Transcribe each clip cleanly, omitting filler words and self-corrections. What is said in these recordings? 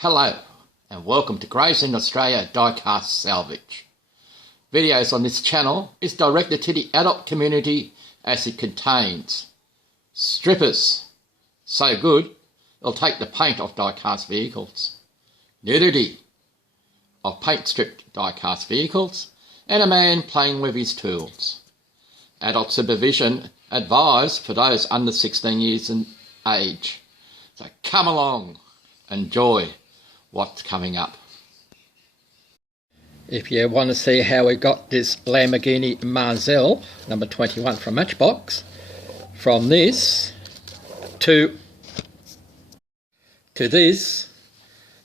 Hello and welcome to Gravesend Australia Diecast Salvage. Videos on this channel is directed to the adult community as it contains strippers, so good it'll take the paint off diecast vehicles, nudity of paint stripped diecast vehicles, and a man playing with his tools. Adult supervision advised for those under 16 years in age. So come along, enjoy what's coming up. If you want to see how we got this Lamborghini Marzel number 21 from Matchbox, from this to this,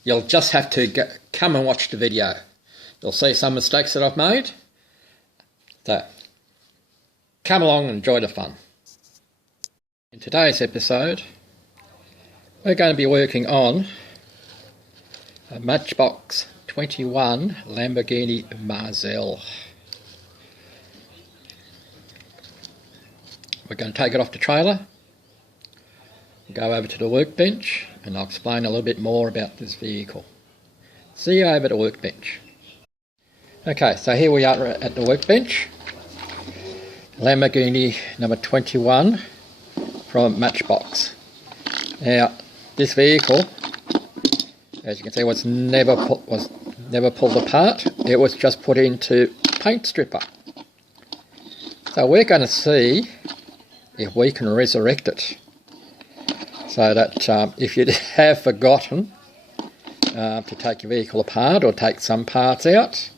you'll just have to come and watch the video. You'll see some mistakes that I've made. So come along and enjoy the fun. In today's episode, we're going to be working on a Matchbox 21 Lamborghini Marzel. We're going to take it off the trailer, go over to the workbench, and I'll explain a little bit more about this vehicle. See you over at the workbench. Okay, so here we are at the workbench. Lamborghini number 21 from Matchbox. Now, this vehicle, as you can see, was never pulled apart. It was just put into paint stripper. So we're going to see if we can resurrect it, so that if you have forgotten to take your vehicle apart or take some parts out,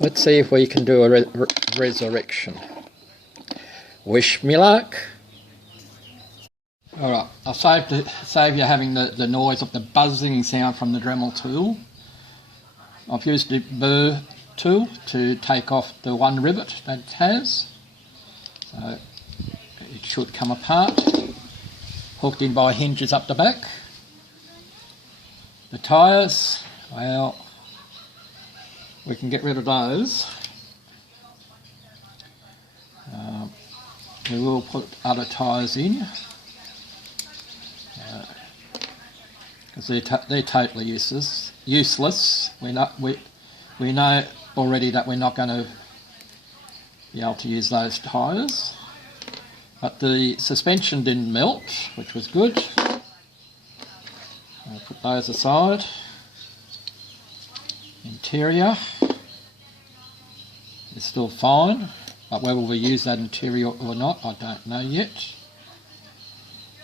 let's see if we can do a resurrection. Wish me luck. Alright, I'll save you having the noise of the buzzing sound from the Dremel tool. I've used the burr tool to take off the one rivet that it has. So it should come apart. Hooked in by hinges up the back. The tyres, well, we can get rid of those. We will put other tyres in, because they're totally useless. We know already that we're not going to be able to use those tyres. But the suspension didn't melt, which was good. I'll put those aside. Interior is still fine, but whether we use that interior or not, I don't know yet.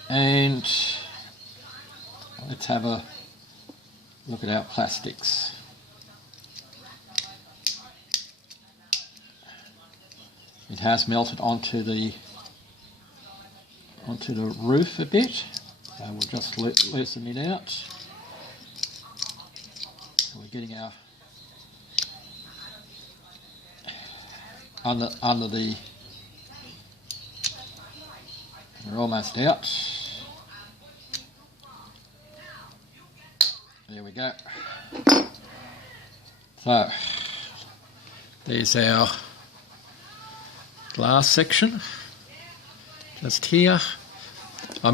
And let's have a look at our plastics. It has melted onto the roof a bit, so we'll just loosen it out. So we're getting our under the. We're almost out. There we go. So there's our glass section, just here. I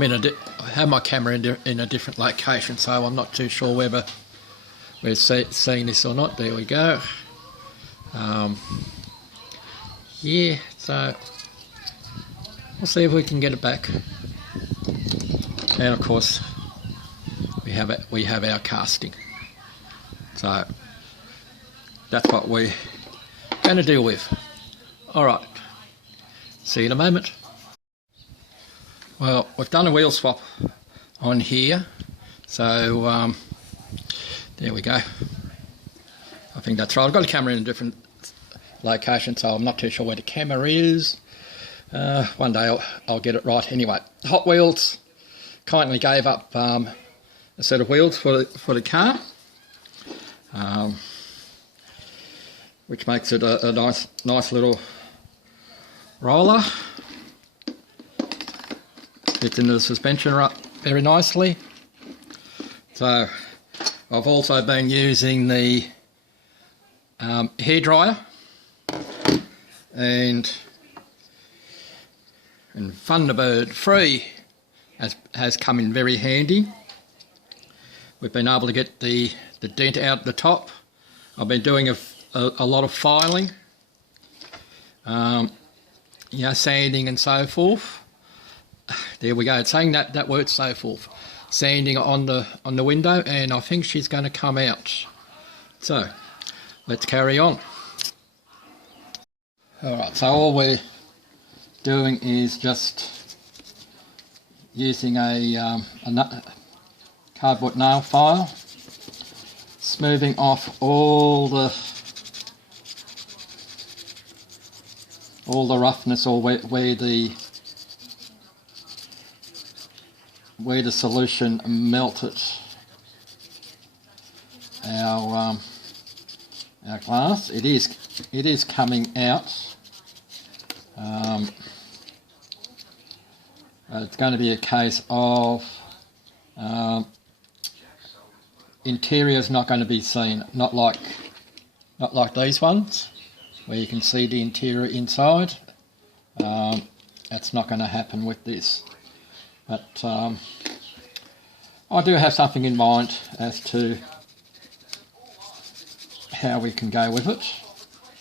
have my camera in a different location, so I'm not too sure whether we're seeing this or not. There we go. Yeah, so we'll see if we can get it back. And of course, we have our casting. So that's what we're going to deal with. All right. See you in a moment. Well, we've done a wheel swap on here, so there we go. I think that's right. I've got the camera in a different location, so I'm not too sure where the camera is. One day I'll get it right. Anyway, Hot Wheels kindly gave up a set of wheels for the car, which makes it a nice little roller. Fits into the suspension very nicely. So I've also been using the hairdryer, and Thunderbird Free has come in very handy. we've been able to get the dent out the top. I've been doing a lot of filing, you know, sanding and so forth. There we go, it's saying that word, so forth. Sanding on the window, and I think she's going to come out. So let's carry on. Alright, so all we're doing is just using a cardboard nail file, smoothing off all the roughness, or where the solution melted our glass. It is coming out. It's going to be a case of interior is not going to be seen, not like these ones where you can see the interior inside. That's not going to happen with this. But I do have something in mind as to how we can go with it.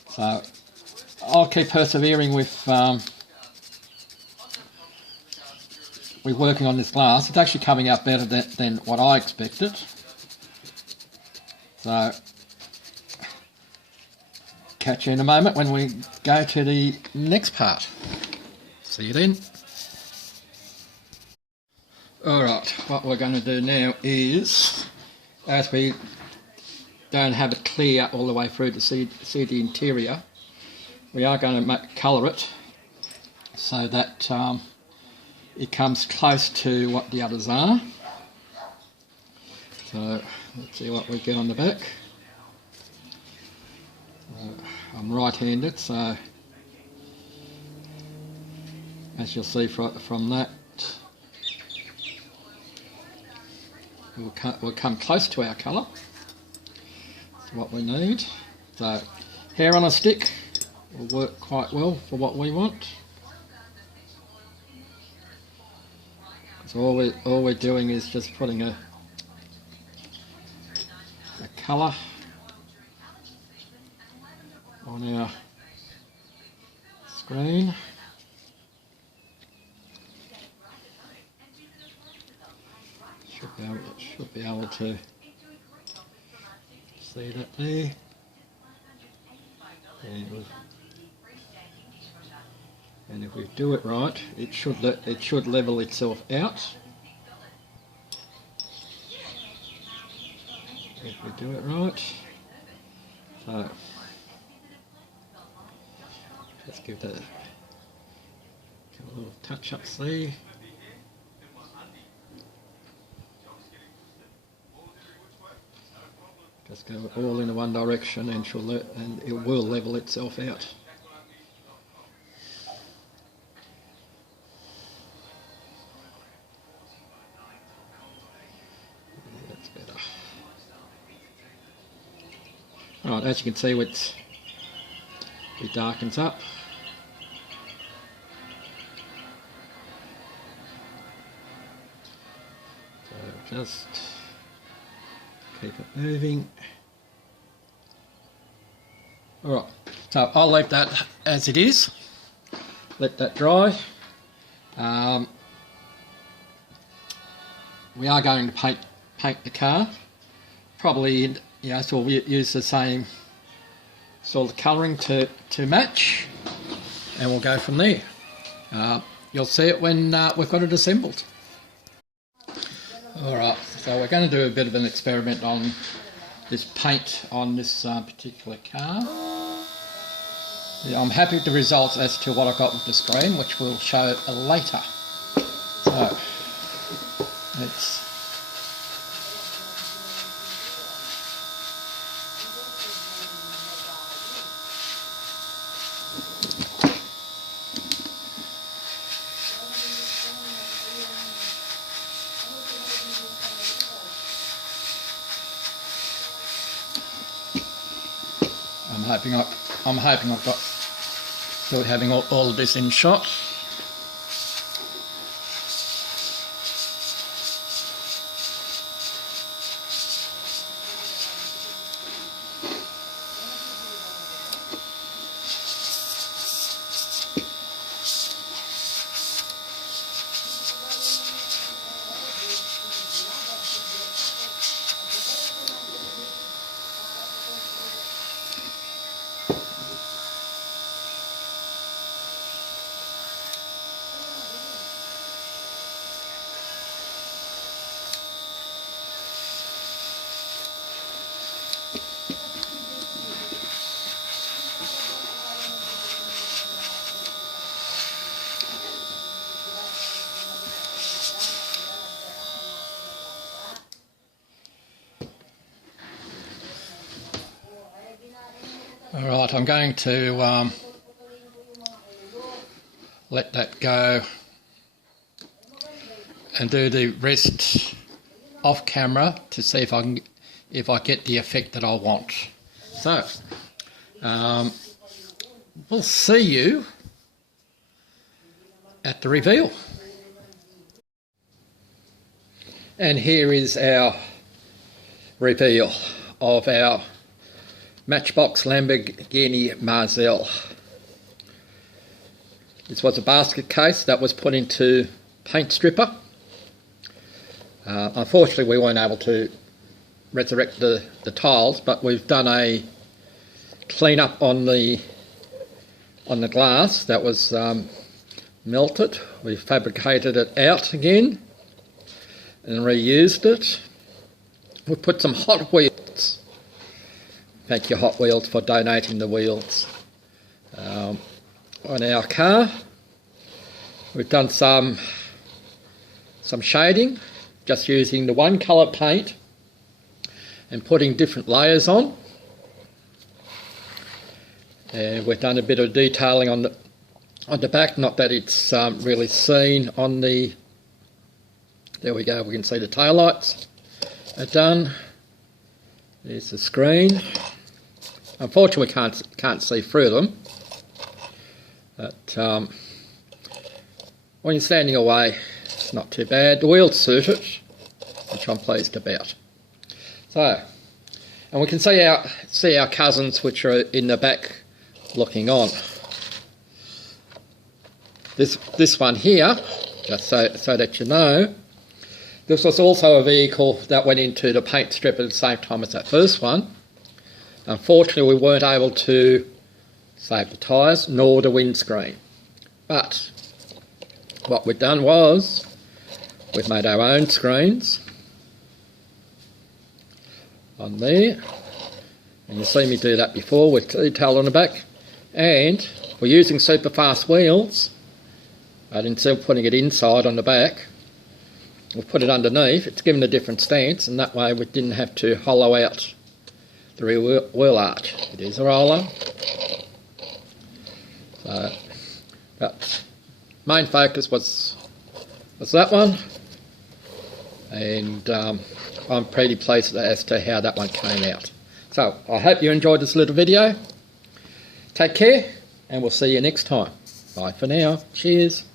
So I'll keep persevering with working on this glass. It's actually coming out better than what I expected. So catch you in a moment when we go to the next part. See you then. Alright, what we're going to do now is, as we don't have it clear all the way through to see the interior, we are going to colour it so that it comes close to what the others are. So let's see what we get on the back. I'm right-handed, so as you'll see from that, we'll come close to our colour. That's what we need. So hair on a stick will work quite well for what we want. So all we're doing is just putting a colour on our screen. Should be able to see that there. And if we do it right, it should level itself out. If we do it right, so let's give that a little touch up there. Just go all in one direction, and it will level itself out. That's better. Right, as you can see, it darkens up. So just keep it moving. Alright, so I'll leave that as it is. Let that dry. We are going to paint the car. Probably, so we'll use the same sort of colouring to match, and we'll go from there. You'll see it when we've got it assembled. Alright, so we're going to do a bit of an experiment on this paint on this particular car. Yeah, I'm happy with the results as to what I got with the screen, which we'll show later. So let's I'm hoping I've got still having all of this in shot. Alright, I'm going to let that go and do the rest off camera to see if I get the effect that I want. So, we'll see you at the reveal. And here is our reveal of our Matchbox Lamborghini Marzel. This was a basket case that was put into paint stripper. Unfortunately we weren't able to resurrect the tiles, but we've done a clean up on the glass that was melted. We fabricated it out again and reused it. We put some Hot Wheels. Thank you Hot Wheels for donating the wheels on our car. We've done some shading, just using the one colour paint and putting different layers on. And we've done a bit of detailing on the back, not that it's really seen on the. There we go, we can see the taillights are done. There's the screen. Unfortunately we can't see through them, but when you're standing away it's not too bad. The wheels suit it, which I'm pleased about. So, and we can see our cousins which are in the back looking on. This one here, just so that you know, this was also a vehicle that went into the paint strip at the same time as that first one. Unfortunately we weren't able to save the tyres nor the windscreen, but what we've done was we've made our own screens on there, and you've seen me do that before with detail on the back, and we're using super fast wheels, but instead of putting it inside on the back, we've put it underneath. It's given a different stance, and that way we didn't have to hollow out the rear wheel arch. It is a roller. So, but main focus was that one, and I'm pretty pleased as to how that one came out. So I hope you enjoyed this little video. Take care, and we'll see you next time. Bye for now. Cheers.